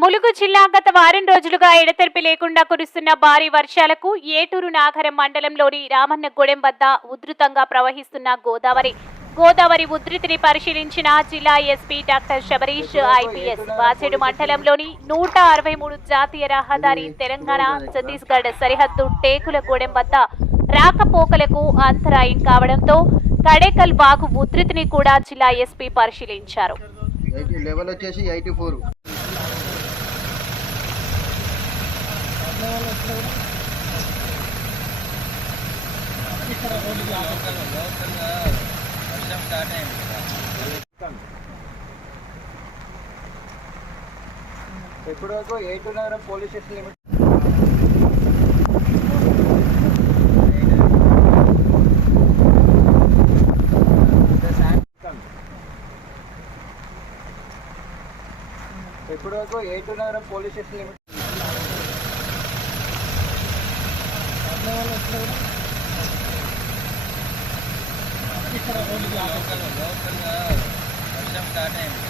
ములుగు జిల్లా గత వారం రోజులుగా ఎడతెరిపి లేకుండా కురుస్తున్న భారీ వర్షాలకు ఏటూరు నాగరం మండలంలోని రామన్నగూడెం వద్ద ఉధృతంగా ప్రవహిస్తున్న గోదావరి ఉధృతిని పరిశీలించిన జిల్లా ఎస్పీ డాక్టర్ శబరీష్ ఐపీఎస్ వాచెడు మండలంలోని 163 జాతీయ రహదారి తెలంగాణ ఛత్తీస్గఢ్ సరిహద్దు టేకులగూడెం వద్ద రాకపోకలకు అంతరాయం కావడంతో కడేకల్ వాగు ఉధృతిని కూడా జిల్లా ఎస్పీ పరిశీలించారు. ఇప్పుడు వరకు 8 నగరం పోలీస్ స్టేషన్ లిమిట్ ఇప్పుడు వరకు 8 నగరం పోలీస్ స్టేషన్ లిమిట్ వర్షం స్టార్ట్ అయింది.